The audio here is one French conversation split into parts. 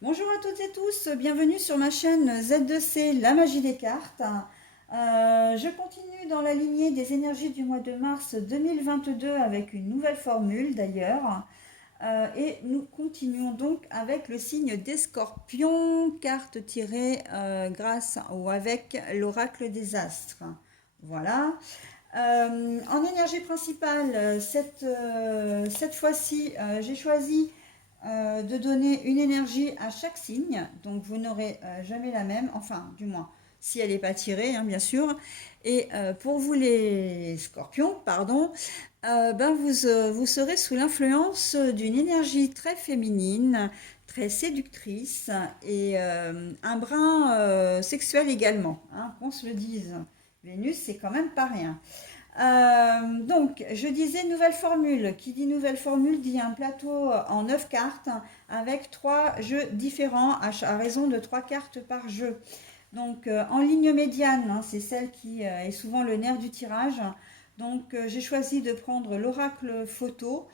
Bonjour à toutes et tous, bienvenue sur ma chaîne Z2C, la magie des cartes. Je continue dans la lignée des énergies du mois de mars 2022 avec une nouvelle formule d'ailleurs. Et nous continuons donc avec le signe des scorpions, carte tirée grâce ou avec l'oracle des astres. Voilà. En énergie principale, cette fois-ci, j'ai choisi de donner une énergie à chaque signe. Donc vous n'aurez jamais la même, enfin du moins si elle n'est pas tirée, hein, bien sûr. Et pour vous les scorpions, pardon, vous serez sous l'influence d'une énergie très féminine, très séductrice et un brin sexuel également, hein, qu'on se le dise. Vénus, c'est quand même pas rien. Donc, je disais nouvelle formule. Qui dit nouvelle formule dit un plateau en 9 cartes avec 3 jeux différents à raison de 3 cartes par jeu. Donc, en ligne médiane, hein, c'est celle qui est souvent le nerf du tirage. Donc, j'ai choisi de prendre l'oracle photo.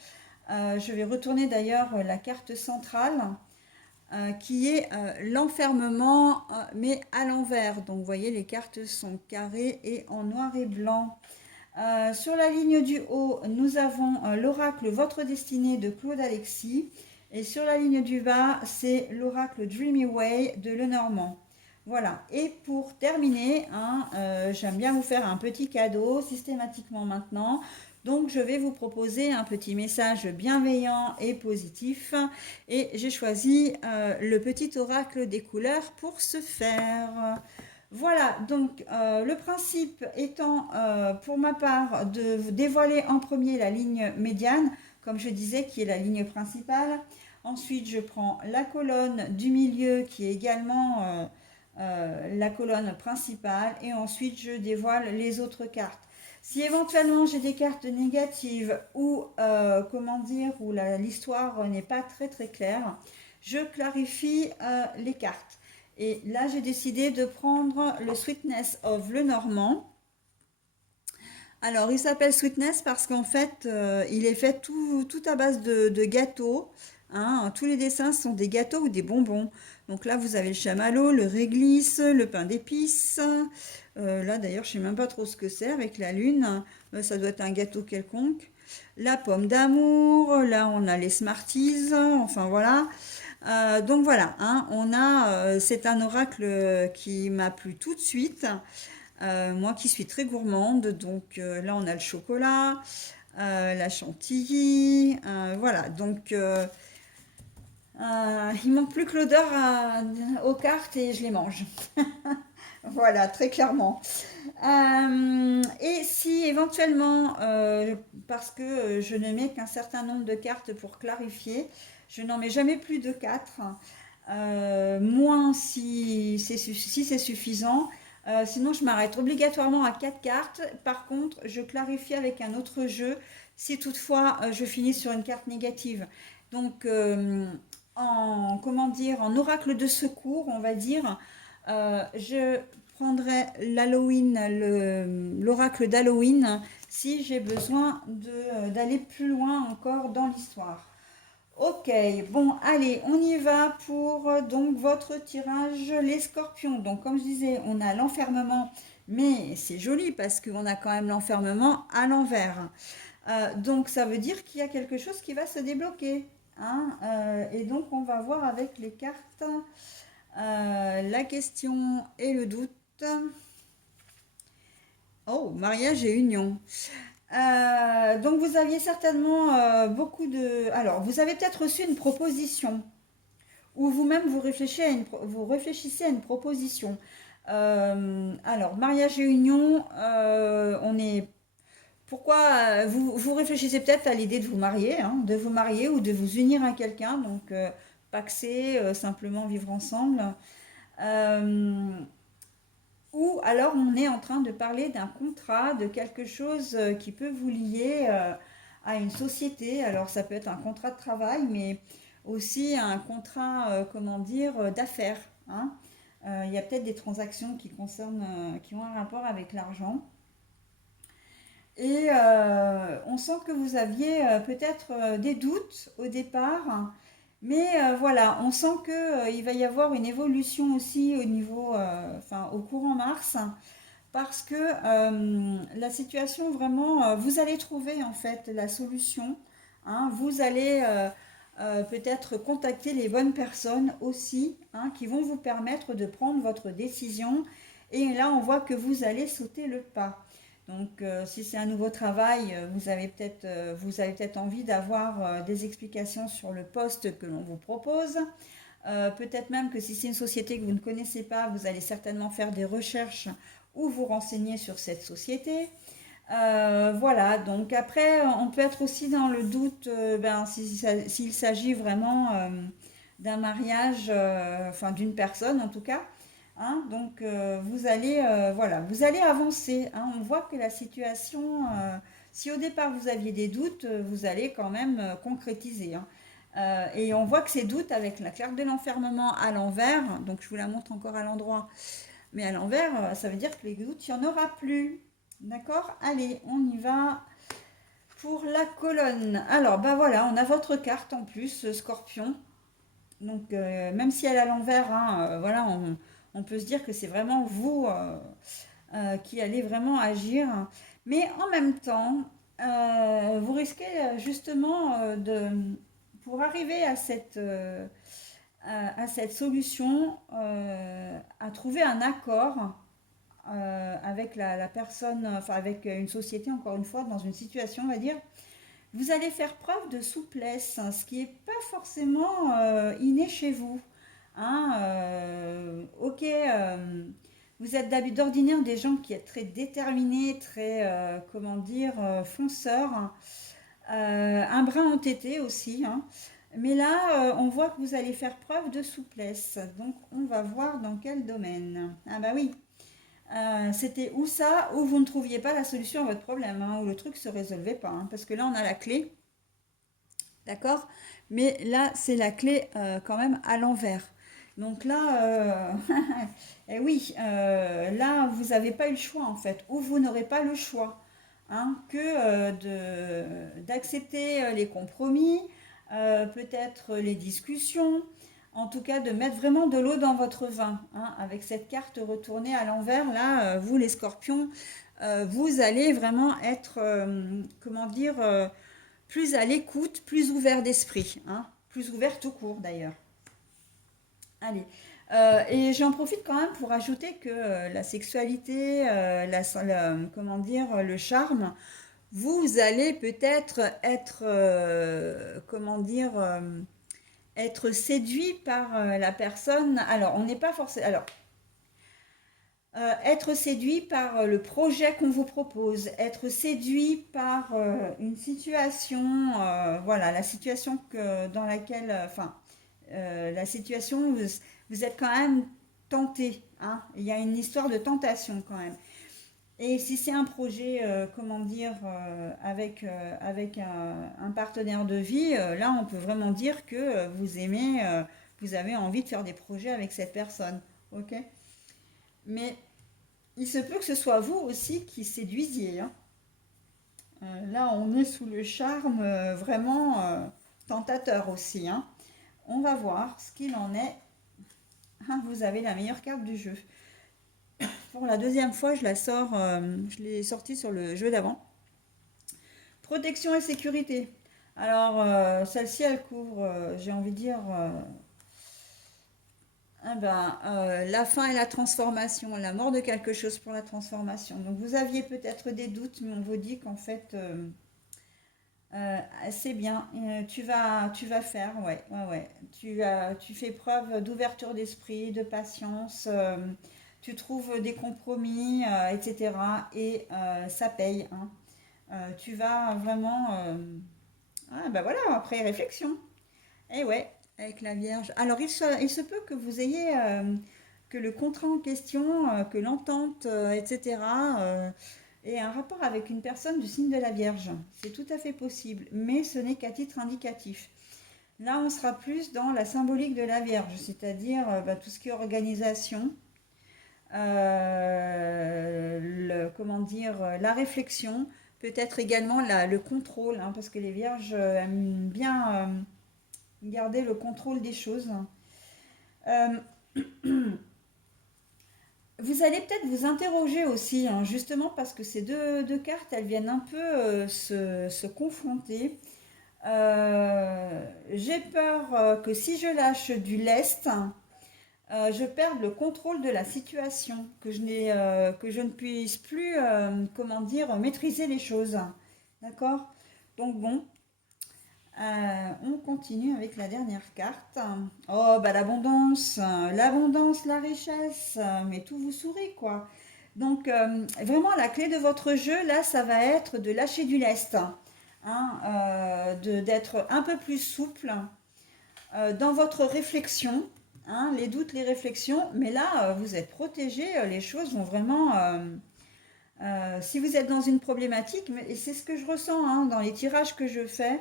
Je vais retourner d'ailleurs la carte centrale qui est l'enfermement, mais à l'envers. Donc, vous voyez, les cartes sont carrées et en noir et blanc. Sur la ligne du haut, nous avons l'oracle Votre destinée de Claude Alexis. Et sur la ligne du bas, c'est l'oracle Dreamy Way de Lenormand. Voilà. Et pour terminer, hein, j'aime bien vous faire un petit cadeau systématiquement maintenant. Donc, je vais vous proposer un petit message bienveillant et positif. Et j'ai choisi le petit oracle des couleurs pour ce faire. Voilà, donc le principe étant pour ma part de vous dévoiler en premier la ligne médiane, comme je disais, qui est la ligne principale. Ensuite, je prends la colonne du milieu qui est également la colonne principale et ensuite je dévoile les autres cartes. Si éventuellement j'ai des cartes négatives ou comment dire où l'histoire n'est pas très très claire, je clarifie les cartes. Et là, j'ai décidé de prendre le Sweetness of Lenormand. Alors, il s'appelle Sweetness parce qu'en fait, il est fait tout à base de gâteaux. Hein. Tous les dessins sont des gâteaux ou des bonbons. Donc là, vous avez le chamallow, le réglisse, le pain d'épices. Là, d'ailleurs, je ne sais même pas trop ce que c'est avec la lune. Ça doit être un gâteau quelconque. La pomme d'amour. Là, on a les Smarties. Enfin, voilà. Donc voilà, hein, c'est un oracle qui m'a plu tout de suite. Moi qui suis très gourmande, donc là on a le chocolat, la chantilly, voilà. Donc il manque plus que l'odeur aux cartes et je les mange. Voilà, très clairement. Et si éventuellement, parce que je ne mets qu'un certain nombre de cartes pour clarifier, je n'en mets jamais plus de 4, moins si c'est suffisant. Sinon, je m'arrête obligatoirement à 4 cartes. Par contre, je clarifie avec un autre jeu si toutefois je finis sur une carte négative. Donc, comment dire, en oracle de secours, on va dire, je prendrai l'oracle d'Halloween si j'ai besoin d'aller plus loin encore dans l'histoire. Ok, bon, allez, on y va pour donc votre tirage, les scorpions. Donc, comme je disais, on a l'enfermement, mais c'est joli parce qu'on a quand même l'enfermement à l'envers. Donc, ça veut dire qu'il y a quelque chose qui va se débloquer. Hein, et donc, on va voir avec les cartes la question et le doute. Oh, mariage et union. Donc vous aviez certainement beaucoup de... Alors, vous avez peut-être reçu une proposition, ou vous-même vous réfléchissez à une proposition. Alors, mariage et union, on est... Pourquoi vous réfléchissez peut-être à l'idée de vous marier, hein, de vous marier ou de vous unir à quelqu'un, donc paxer, simplement vivre ensemble. Euh, ou alors on est en train de parler d'un contrat, de quelque chose qui peut vous lier à une société. Alors ça peut être un contrat de travail, mais aussi un contrat, comment dire, d'affaires. Hein. Il y a peut-être des transactions qui ont un rapport avec l'argent. Et on sent que vous aviez peut-être des doutes au départ, Mais voilà, on sent que il va y avoir une évolution aussi au niveau, enfin, au courant mars, parce que la situation vraiment, vous allez trouver en fait la solution. Hein. Vous allez peut-être contacter les bonnes personnes aussi, hein, qui vont vous permettre de prendre votre décision. Et là, on voit que vous allez sauter le pas. Donc, si c'est un nouveau travail, vous avez peut-être envie d'avoir des explications sur le poste que l'on vous propose. Peut-être même que si c'est une société que vous ne connaissez pas, vous allez certainement faire des recherches ou vous renseigner sur cette société. Voilà, donc après, on peut être aussi dans le doute s'il s'agit vraiment d'un mariage, enfin d'une personne en tout cas. Hein, donc voilà, vous allez avancer. Hein. On voit que la situation, si au départ vous aviez des doutes, vous allez quand même concrétiser. Hein. Et on voit que ces doutes avec la carte de l'enfermement à l'envers, donc je vous la montre encore à l'endroit, mais à l'envers, ça veut dire que les doutes, il n'y en aura plus. D'accord? Allez, on y va pour la colonne. Alors, bah voilà, on a votre carte en plus, Scorpion. Donc, même si elle est à l'envers, hein, voilà, on peut se dire que c'est vraiment vous qui allez vraiment agir. Mais en même temps, vous risquez justement pour arriver à cette solution, à trouver un accord avec la personne, enfin avec une société, encore une fois, dans une situation, on va dire, vous allez faire preuve de souplesse, hein, ce qui n'est pas forcément inné chez vous. Hein, ok, vous êtes d'ordinaire des gens qui êtes très déterminés, très, comment dire, fonceurs, hein, un brin entêté aussi. Hein. Mais là, on voit que vous allez faire preuve de souplesse. Donc, on va voir dans quel domaine. Ah bah oui, c'était où ça, où vous ne trouviez pas la solution à votre problème, hein, où le truc se résolvait pas. Hein, parce que là, on a la clé, d'accord? Mais là, c'est la clé quand même à l'envers. Donc là, eh oui, là, vous n'avez pas eu le choix en fait, ou vous n'aurez pas le choix hein, que d'accepter les compromis, peut-être les discussions, en tout cas de mettre vraiment de l'eau dans votre vin. Hein, avec cette carte retournée à l'envers, là, vous les scorpions, vous allez vraiment être, comment dire, plus à l'écoute, plus ouvert d'esprit, hein, plus ouvert tout court d'ailleurs. Allez. Et j'en profite quand même pour ajouter que la sexualité, comment dire, le charme, vous allez peut-être être, comment dire, être séduit par la personne. Alors, on n'est pas forcément. Alors, être séduit par le projet qu'on vous propose, être séduit par une situation, voilà, la situation dans laquelle, enfin, la situation, vous êtes quand même tenté. Hein. Il y a une histoire de tentation quand même. Et si c'est un projet, comment dire, avec un partenaire de vie, là, on peut vraiment dire que vous aimez, vous avez envie de faire des projets avec cette personne. Ok? Mais il se peut que ce soit vous aussi qui séduisiez. Hein. Là, on est sous le charme vraiment tentateur aussi. Hein. On va voir ce qu'il en est. Ah, vous avez la meilleure carte du jeu. Pour la deuxième fois, je la sors, je l'ai sortie sur le jeu d'avant. Protection et sécurité. Alors, celle-ci, elle couvre, j'ai envie de dire, la fin et la transformation, la mort de quelque chose pour la transformation. Donc, vous aviez peut-être des doutes, mais on vous dit qu'en fait, c'est bien, tu vas faire, ouais, ouais, ouais. Tu fais preuve d'ouverture d'esprit, de patience, tu trouves des compromis, etc. Et ça paye. Hein. Tu vas vraiment, ah, bah voilà, après réflexion. Et ouais, avec la Vierge. Alors, il se peut que vous ayez, que le contrat en question, que l'entente, etc., ait un rapport avec une personne du signe de la Vierge. C'est tout à fait possible, mais ce n'est qu'à titre indicatif. Là, on sera plus dans la symbolique de la Vierge, c'est-à-dire tout ce qui est organisation, comment dire, la réflexion, peut-être également le contrôle, hein, parce que les Vierges aiment bien garder le contrôle des choses. Euh, Vous allez peut-être vous interroger aussi, hein, justement parce que ces deux cartes, elles viennent un peu se confronter. J'ai peur que si je lâche du lest, je perde le contrôle de la situation, que je ne puisse plus, comment dire, maîtriser les choses. D'accord? Donc bon, on continue avec la dernière carte. Oh, bah l'abondance, la richesse, mais tout vous sourit, quoi. Donc, vraiment, la clé de votre jeu, là, ça va être de lâcher du lest, hein, d'être un peu plus souple dans votre réflexion, hein, les doutes, les réflexions, mais là, vous êtes protégé, les choses vont vraiment... si vous êtes dans une problématique, et c'est ce que je ressens hein, dans les tirages que je fais,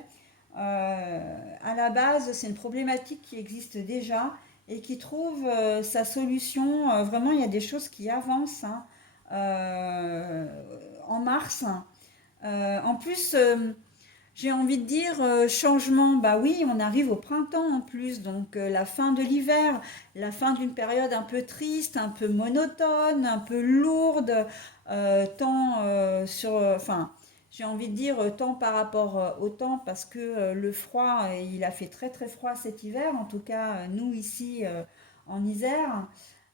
à la base, c'est une problématique qui existe déjà et qui trouve sa solution. Vraiment, il y a des choses qui avancent hein, en mars. En plus, j'ai envie de dire changement. Bah oui, on arrive au printemps en plus, donc la fin de l'hiver, la fin d'une période un peu triste, un peu monotone, un peu lourde, tant enfin, j'ai envie de dire tant par rapport au temps parce que le froid, il a fait très très froid cet hiver. En tout cas, nous ici en Isère,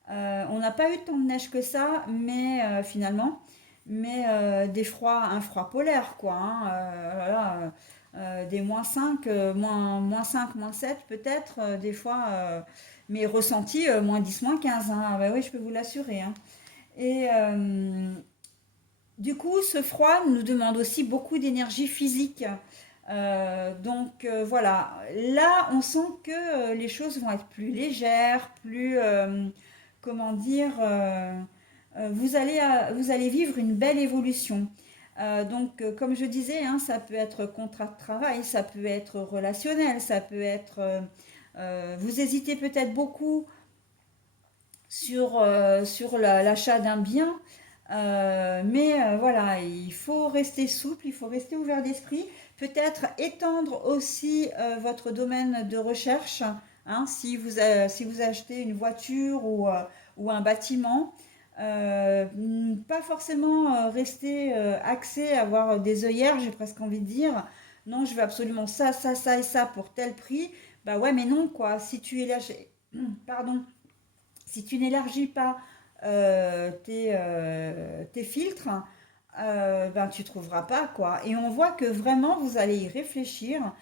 on n'a pas eu tant de neige que ça, mais finalement mais un froid polaire, quoi. Hein, voilà, des -5 -5 -7 peut-être, des fois, mais ressenti -10 -15. Hein. Ah bah oui, je peux vous l'assurer. Hein. Et du coup, ce froid nous demande aussi beaucoup d'énergie physique. Donc voilà, là, on sent que les choses vont être plus légères, plus, comment dire, vous allez vivre une belle évolution. Donc, comme je disais, hein, ça peut être contrat de travail, ça peut être relationnel, ça peut être... vous hésitez peut-être beaucoup sur l'achat d'un bien, mais voilà, il faut rester souple, il faut rester ouvert d'esprit, peut-être étendre aussi votre domaine de recherche, hein, si vous achetez une voiture ou un bâtiment, pas forcément rester axé, avoir des œillères, j'ai presque envie de dire, non, je veux absolument ça, ça, ça et ça pour tel prix, bah ouais, mais non, quoi, si tu es là, pardon, si tu n'élargis pas tes filtres, ben tu trouveras pas quoi. Et on voit que vraiment vous allez y réfléchir.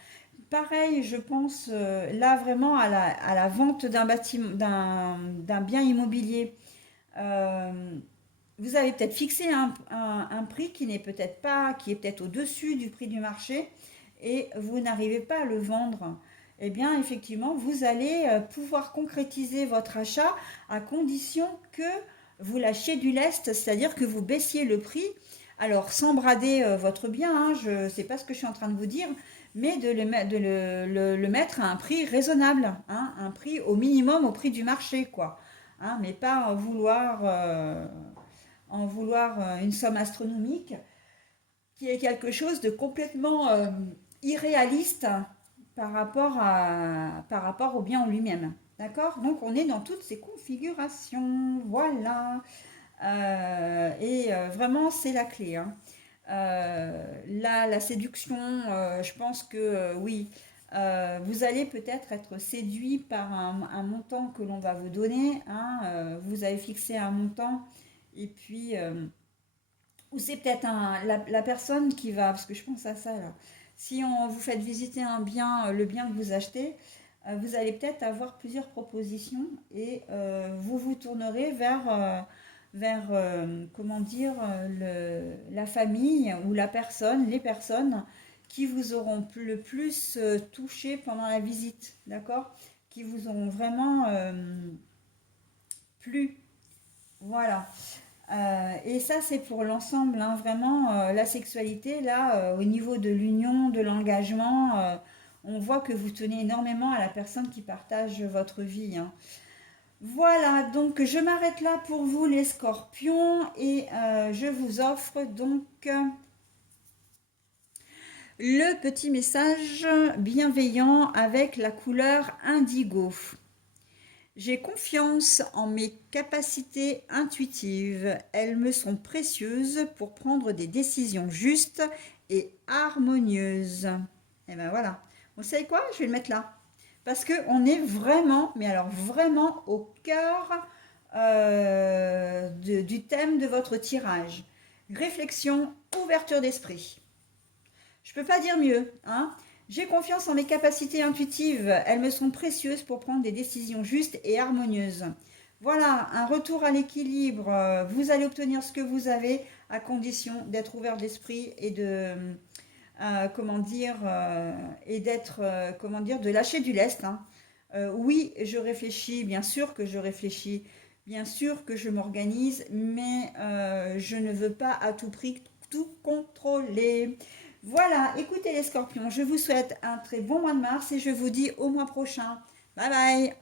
Pareil, je pense là vraiment à la vente d'un bâtiment, d'un bien immobilier. Euh, Vous avez peut-être fixé un prix qui n'est peut-être pas, qui est peut-être au-dessus du prix du marché et vous n'arrivez pas à le vendre. Eh bien, effectivement, vous allez pouvoir concrétiser votre achat à condition que vous lâchiez du lest, c'est-à-dire que vous baissiez le prix. Alors, sans brader votre bien, hein, je ne sais pas ce que je suis en train de vous dire, mais de le mettre à un prix raisonnable, hein, un prix au minimum au prix du marché, quoi. Hein, mais pas en vouloir une somme astronomique, qui est quelque chose de complètement irréaliste par rapport au bien en lui-même. D'accord? Donc on est dans toutes ces configurations. Voilà. Vraiment, c'est la clé. Hein. Là, la séduction, je pense que oui, vous allez peut-être être séduit par un montant que l'on va vous donner. Hein, vous avez fixé un montant et puis ou c'est peut-être la personne qui va, parce que je pense à ça là. Si on vous faites visiter un bien, le bien que vous achetez, vous allez peut-être avoir plusieurs propositions et vous vous tournerez vers comment dire, la famille ou la personne, les personnes qui vous auront le plus touché pendant la visite, d'accord? Qui vous auront vraiment plu. Voilà. Et ça, c'est pour l'ensemble, hein, vraiment, la sexualité, là, au niveau de l'union, de l'engagement, on voit que vous tenez énormément à la personne qui partage votre vie. Hein. Voilà, donc je m'arrête là pour vous, les scorpions, et je vous offre donc Le petit message bienveillant avec la couleur indigo. J'ai confiance en mes capacités intuitives. Elles me sont précieuses pour prendre des décisions justes et harmonieuses. Et ben voilà. Vous savez quoi? Je vais le mettre là. Parce qu'on est vraiment, mais alors vraiment au cœur du thème de votre tirage. Réflexion, ouverture d'esprit. Je ne peux pas dire mieux, hein. J'ai confiance en mes capacités intuitives. Elles me sont précieuses pour prendre des décisions justes et harmonieuses. Voilà, un retour à l'équilibre. Vous allez obtenir ce que vous avez à condition d'être ouvert d'esprit et de, comment dire, et d'être, comment dire, de lâcher du lest, hein. Oui, je réfléchis, bien sûr que je réfléchis, bien sûr que je m'organise, mais je ne veux pas à tout prix tout contrôler. Voilà, écoutez les scorpions, je vous souhaite un très bon mois de mars et je vous dis au mois prochain. Bye bye.